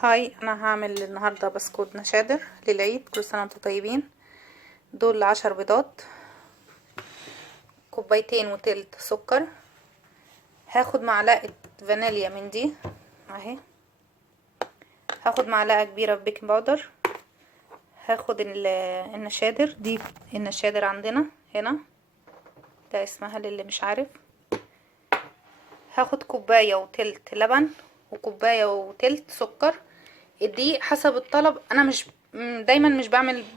هاي، انا هعمل النهارده بسكوت نشادر للعيد. كل سنه وانتم طيبين. دول 10 بيضات، كوبايتين وتلت سكر. هاخد معلقه فانيليا من دي اهي. هاخد معلقه كبيره بيكنج باودر. هاخد النشادر دي. النشادر عندنا هنا ده اسمها للي مش عارف. هاخد كوبايه وتلت لبن وكوبايه وتلت سكر. الدقيق حسب الطلب. انا مش دايما مش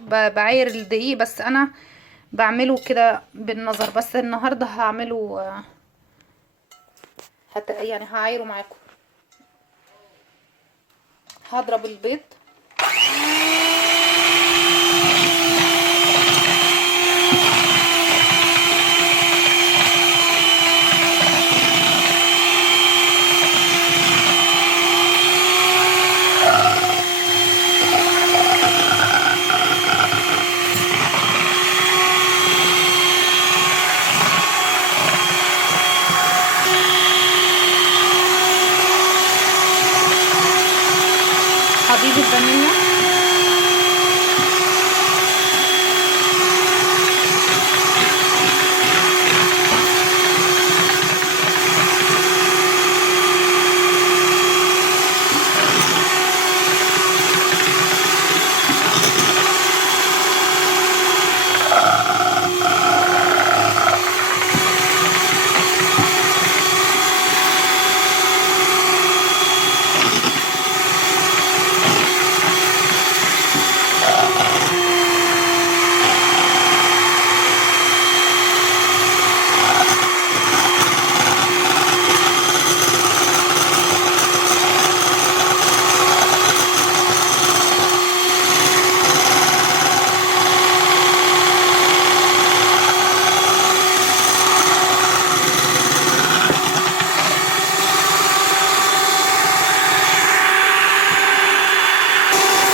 بعاير الدقيق، بس انا بعمله كده بالنظر. بس النهارده هعمله يعني هعايره معاكم. هضرب البيض. هضيف الفانيليا.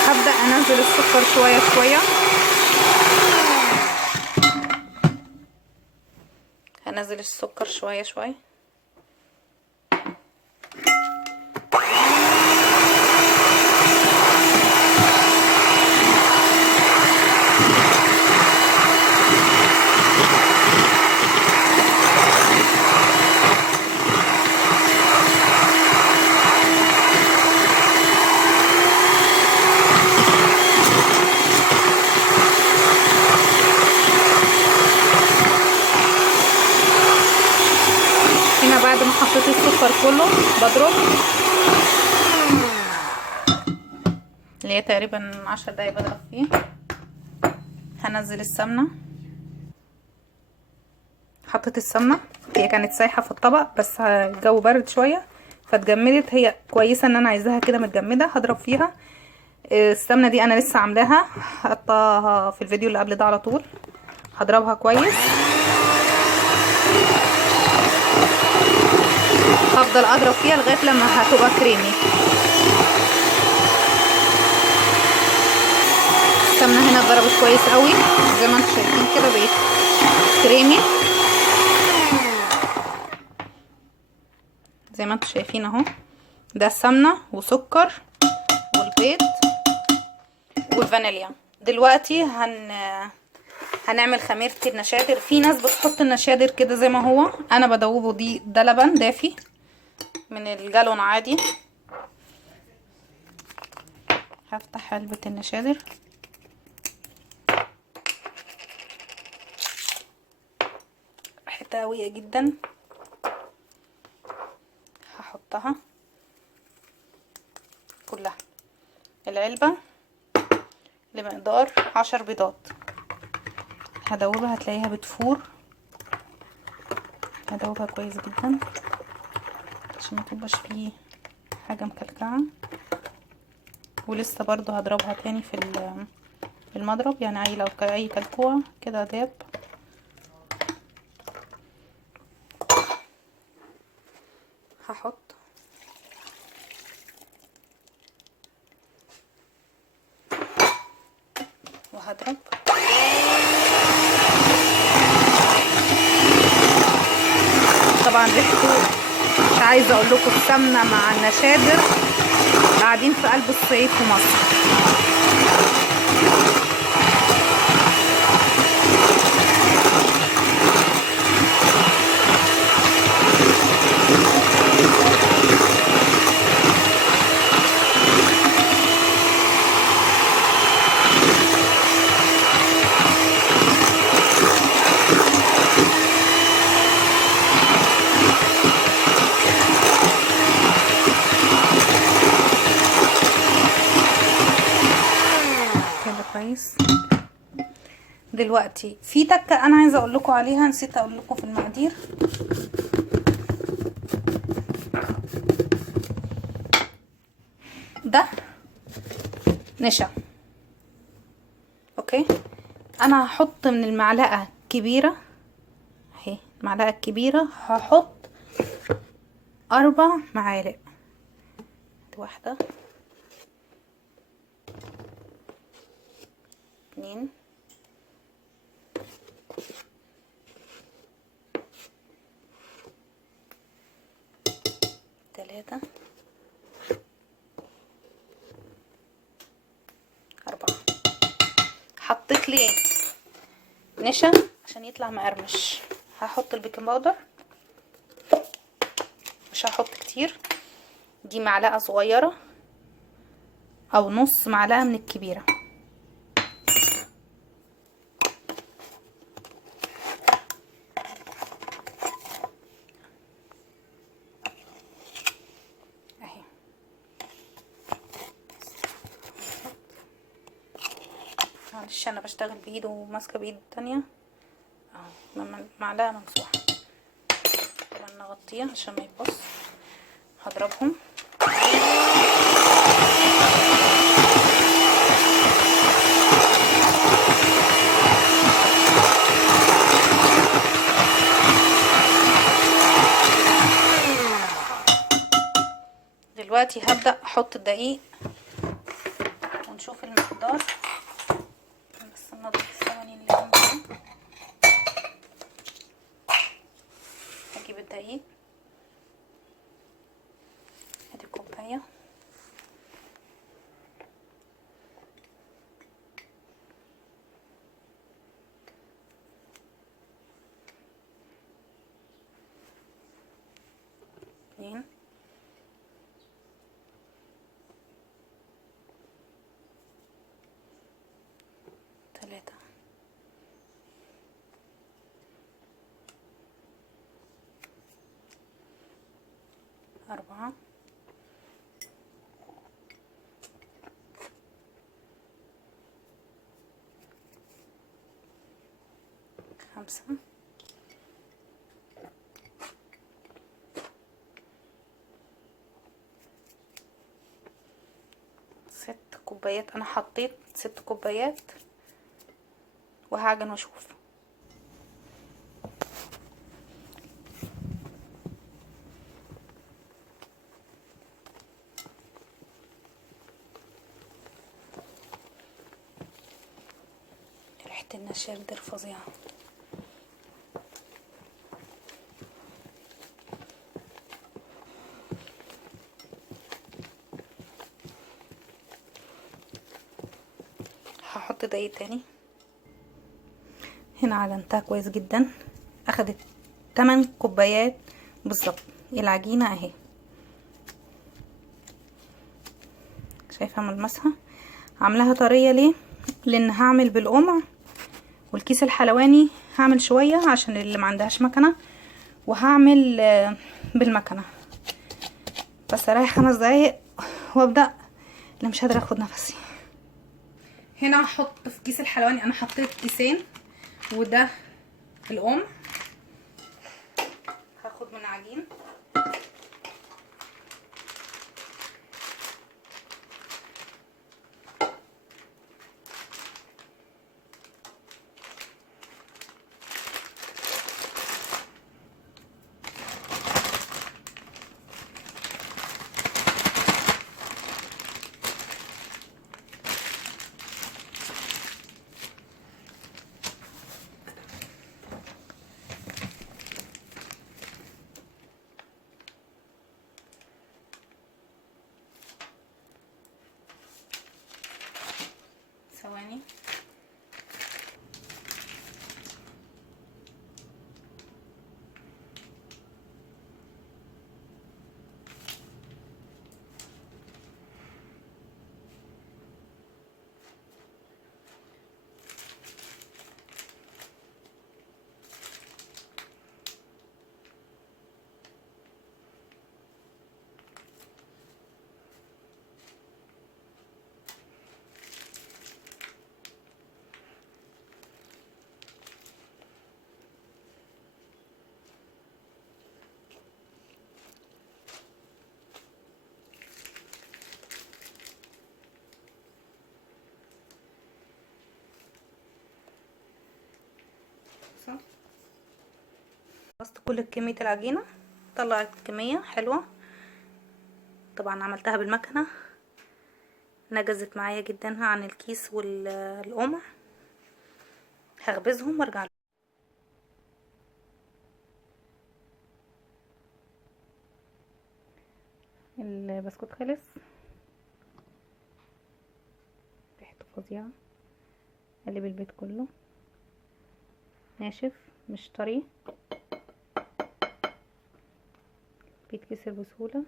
هبدأ انزل السكر شوية شوية. هنزل السكر شوية شوية. بعد ما حطيت السكر كله بضرب، اللي هي تقريبا 10 دقايق بضرب فيه. هنزل السمنة. حطيت السمنة، هي كانت سايحة في الطبق بس الجو برد شوية فاتجمدت. هي كويسة ان انا عايزاها كده متجمدة. هضرب فيها. السمنة دي انا لسه عاملاها، حطاها في الفيديو اللي قبل ده على طول. هضربها كويس. هفضل اضرب فيها لغايه لما هتبقى كريمي. السمنه هنا اتضربت كويس قوي زي ما انتم شايفين كده، بقت كريمي زي ما انتم شايفين اهو. ده السمنه وسكر والبيض والفانيليا. دلوقتي هنعمل خميره النشادر. في ناس بتحط النشادر كده زي ما هو، انا بدوبه. ده لبن دافي من الجالون عادي. هفتح علبة النشادر. ريحتها قوية جدا. هحطها كلها العلبة لمقدار 10 بيضات. هدوبها، هتلاقيها بتفور. هدوبها كويس جدا عشان ما تبقاش فيه حاجة مكلكعة. ولسه برضو هضربها تاني في المضرب، يعني لو اي كلكوع كده داب. هحط وهضرب. طبعا ريحته مش عايزه اقول لكم. السمنه مع النشادر قاعدين في قلب الصعيد في مصر. كويس. دلوقتي في تكه انا عايزه اقول لكم عليها، نسيت اقول لكم في المقادير. ده نشا. اوكي، انا هحط من المعلقه الكبيره اهي، المعلقه الكبيره هحط 4 معالق. واحده، 2، 3، 4. حطيت ليه نشا عشان يطلع مقرمش. هحط البيكنج باودر، مش هحط كتير، دي معلقه صغيره او نص معلقه من الكبيره. اهي معلش انا بشتغل بايد وماسكه بايد تانية اهو، معلقه ممسوحه. طبعا نغطيها عشان ما يبص. هضربهم. دلوقتي هبدأ احط الدقيق ونشوف المقدار. بس نضيف الثواني اللي عندنا. هجيب الدقيق، ادي كوبايه، اتنين، 3، 4، 5، 6 كوبايات. انا حطيت 6 كوبايات وهعجن واشوف. ريحة النشا دي فظيعة. هحط دقيق تاني. هنا عجنتها كويس جدا، اخدت 8 كوبايات بالظبط. العجينة اهي، شايفة ملمسها؟ عاملاها طرية ليه؟ لان هعمل بالقمع، والكيس الحلواني هعمل شوية عشان اللي ما عندهاش مكنة، وهعمل بالمكنة. بس اريح 5 دقايق وابدأ، اللي مش قادرة اخد نفسي. هنا هحط في كيس الحلواني، انا حطيت كيسين، وده القمع. هاخد من عجين خلصت كل كمية العجينة، طلعت كمية حلوة. طبعا عملتها بالمكنة، نجزت معايا جدا عن الكيس والقمع. هخبزهم وارجع لكم. البسكوت خلص، ريحته فظيعة. قلب البيت كله ناشف مش طري، بيتكسر بسهولة.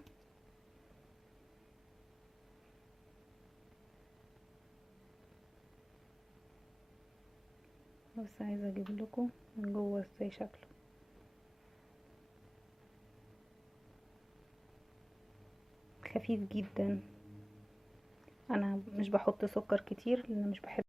بس عايزة اجيب لكم من جوه ازاي شكله. خفيف جدا. انا مش بحط سكر كتير لان مش بحب